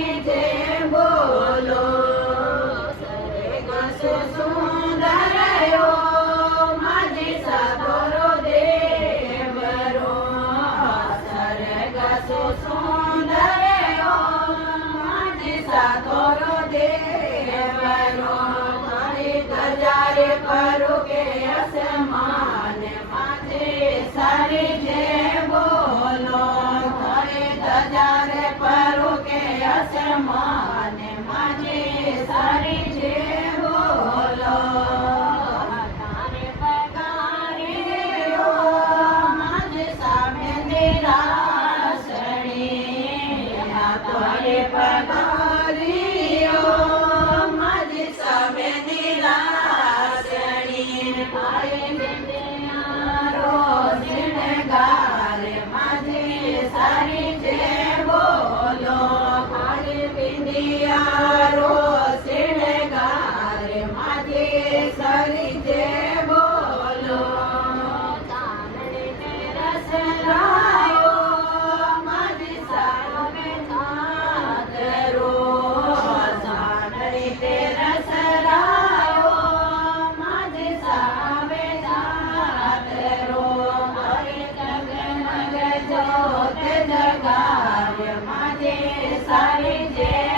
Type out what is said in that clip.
સારી જે બોલો સરગસ સુંદરયો માજી સાતોરો દેવરો સરગસ સુંદરયો માજી સાતોરો દેવરો તારી ગજારે પરો કે અસમાન માજે સારી જે બોલો તારી ગજારે પરો કે અસમાન માજે સારી જે બોલો તારે પગારે ઓ માજે સામે નિરાશણી તારે પગારીઓ માજે સામે નિરાશણી આય દેનારો દિનગાર માજે સારી જે બોલો આય બિંદિયારો સિણગાર માજે સારી જે બોલો ચાંદને રસ લાયો માજી સામે ચાંદરો ચાંદને રસ લાયો માજી સામે ચાંદરો હરે જગમગ જ્યોત જગાવ્ય માજે સારી જે